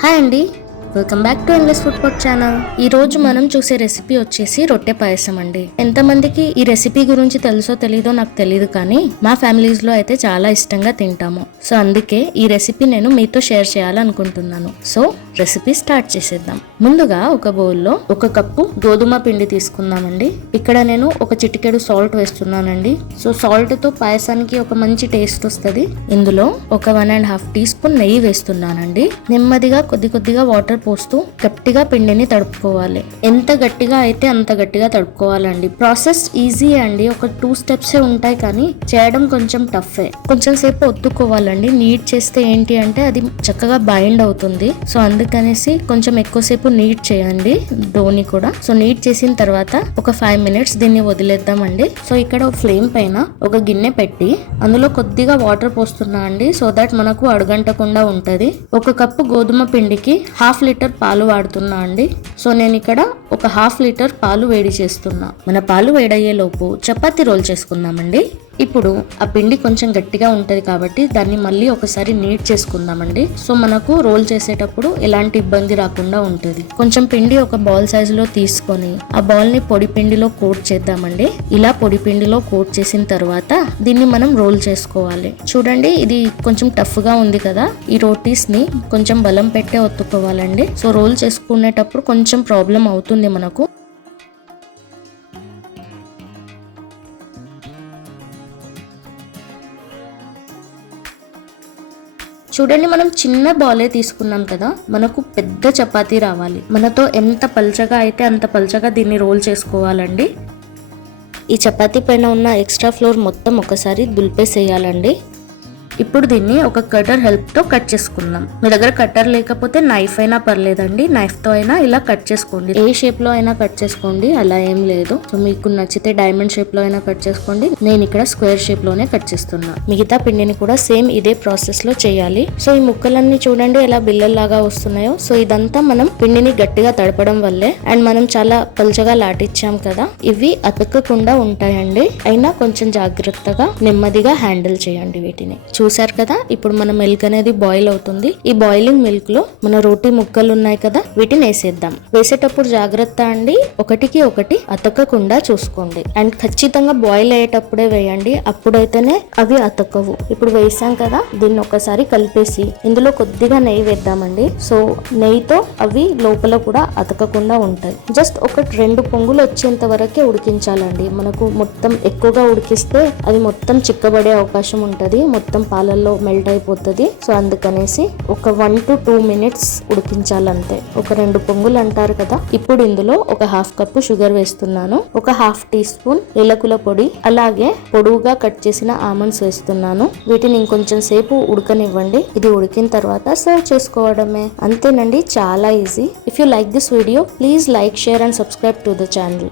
Hi అండి, welcome back to endless food court channel. ఈ రోజు మనం చూసే రెసిపీ వచ్చేసి రొట్టె పాయసం అండి. ఎంతమందికి ఈ రెసిపీ గురించి తెలుసో తెలీదో నాకు తెలియదు, కానీ మా ఫ్యామిలీస్ లో అయితే చాలా ఇష్టంగా తింటాము. సో అందుకే ఈ రెసిపీ నేను మీతో షేర్ చేయాలనుకుంటున్నాను. సో రెసిపీ స్టార్ట్ చేసేద్దాం. ముందుగా ఒక బౌల్లో 1 కప్పు గోధుమ పిండి తీసుకుందామండి. ఇక్కడ నేను ఒక చిటికెడు సాల్ట్ వేస్తున్నానండి. సో సాల్ట్ తో పాయసానికి ఒక మంచి టేస్ట్ వస్తుంది. ఇందులో ఒక 1.5 టీ స్పూన్ నెయ్యి వేస్తున్నానండి. నెమ్మదిగా కొద్దిగా వాటర్ పోస్తూ గట్టిగా పిండిని తడుపుకోవాలి. ఎంత గట్టిగా అయితే అంత గట్టిగా తడుపుకోవాలండి. ప్రాసెస్ ఈజీ అండి, ఒక 2 స్టెప్సే ఉంటాయి, కానీ చేయడం కొంచెం టఫే. కొంచెం సేపు ఒత్తుకోవాలండి. నీట్ చేస్తే ఏంటి అంటే అది చక్కగా బైండ్ అవుతుంది. సో అందుకనేసి కొంచెం ఎక్కువసేపు నీట్ చేయండి డోని కూడా. సో నీట్ చేసిన తర్వాత ఒక 5 మినిట్స్ దీన్ని వదిలేద్దామండి. సో ఇక్కడ ఫ్లేమ్ పైన ఒక గిన్నె పెట్టి అందులో కొద్దిగా వాటర్ పోస్తున్నా అండి, సో దట్ మనకు అడుగంటకుండా ఉంటది. 1 కప్పు గోధుమ పిండికి 1/2 లీటర్ పాలు వాడుతున్నా అండి. సో నేను ఇక్కడ ఒక 1/2 లీటర్ పాలు వేడి చేస్తున్నా. మన పాలు వేడయ్యే లోపు చపాతీ రోల్ చేసుకుందామండి. ఇప్పుడు ఆ పిండి కొంచెం గట్టిగా ఉంటది కాబట్టి దాన్ని మళ్ళీ ఒకసారి నీట్ చేసుకుందామండి. సో మనకు రోల్ చేసేటప్పుడు ఎలాంటి ఇబ్బంది రాకుండా ఉంటది. కొంచెం పిండి ఒక బౌల్ సైజ్ లో తీసుకొని ఆ బౌల్ ని పొడి పిండిలో కోట్ చేద్దామండి. ఇలా పొడి పిండిలో కోట్ చేసిన తర్వాత దీన్ని మనం రోల్ చేసుకోవాలి. చూడండి, ఇది కొంచెం టఫ్ గా ఉంది కదా. ఈ రోటీస్ ని కొంచెం బలం పెట్టే ఒత్తుకోవాలండి. సో రోల్ చేసుకునేటప్పుడు కొంచెం ప్రాబ్లం అవుతుంది మనకు. చూడండి, మనం చిన్న బాలే తీసుకున్నాం కదా, మనకు పెద్ద చపాతీ రావాలి. మనతో ఎంత పల్చగా అయితే అంత పల్చగా దీన్ని రోల్ చేసుకోవాలండి. ఈ చపాతీ పైన ఉన్న ఎక్స్ట్రా ఫ్లోర్ మొత్తం ఒకసారి దులిపేసేయాలండి. ఇప్పుడు దీన్ని ఒక కటర్ హెల్ప్ తో కట్ చేసుకుందాం. మీ దగ్గర కటర్ లేకపోతే నైఫ్ అయినా పర్లేదండి. నైఫ్ తో అయినా ఇలా కట్ చేసుకోండి. ఏ షేప్ లో అయినా కట్ చేసుకోండి, అలా ఏం లేదు. సో మీకు నచ్చితే డైమండ్ షేప్ లో అయినా కట్ చేసుకోండి. నేను ఇక్కడ స్క్వేర్ షేప్ లోనే కట్ చేస్తున్నా. మిగతా పిండిని కూడా సేమ్ ఇదే ప్రాసెస్ లో చేయాలి. సో ఈ ముక్కలన్నీ చూడండి ఎలా బిల్లల్లాగా వస్తున్నాయో. సో ఇదంతా మనం పిండిని గట్టిగా తడపడం వల్లే, అండ్ మనం చాలా పల్చగా లాటిచ్చాం కదా, ఇవి అతకకుండా ఉంటాయండి. అయినా కొంచెం జాగ్రత్తగా నెమ్మదిగా హ్యాండిల్ చేయండి వీటిని. చూసారు కదా, ఇప్పుడు మన మిల్క్ అనేది బాయిల్ అవుతుంది. ఈ బాయిలింగ్ మిల్క్ లో మన రోటీ ముక్కలు ఉన్నాయి కదా, వీటిని వేసేద్దాం. వేసేటప్పుడు జాగ్రత్త అండి, ఒకటికి ఒకటి అతకకుండా చూసుకోండి. అండ్ ఖచ్చితంగా బాయిల్ అయ్యేటప్పుడే వేయండి, అప్పుడైతేనే అవి అతకవు. ఇప్పుడు వేసాం కదా, దీన్ని ఒకసారి కలిపేసి ఇందులో కొద్దిగా నెయ్యి వేద్దామండి. సో నెయ్యితో అవి లోపల కూడా అతకకుండా ఉంటాయి. జస్ట్ 1-2 పొంగులు వచ్చేంత వరకే ఉడికించాలండి. మనకు మొత్తం ఎక్కువగా ఉడికిస్తే అది మొత్తం చిక్కబడే అవకాశం ఉంటది, మొత్తం పాలల్లో మెల్ట్ అయిపోతుంది. సో అందుకనేసి ఒక 1 to 2 మినిట్స్ ఉడికించాలంతే. ఒక 2 పొంగులు అంటారు కదా. ఇప్పుడు ఇందులో ఒక 1/2 కప్పు షుగర్ వేస్తున్నాను. ఒక 1/2 టీ స్పూన్ ఏలకుల పొడి, అలాగే పొడువుగా కట్ చేసిన ఆల్మండ్స్ వేస్తున్నాను. వీటిని ఇంకొంచెం సేపు ఉడకనివ్వండి. ఇది ఉడికిన తర్వాత సర్వ్ చేసుకోవడమే. అంతేనండి, చాలా easy. If you like this video, please like, share and subscribe to the channel.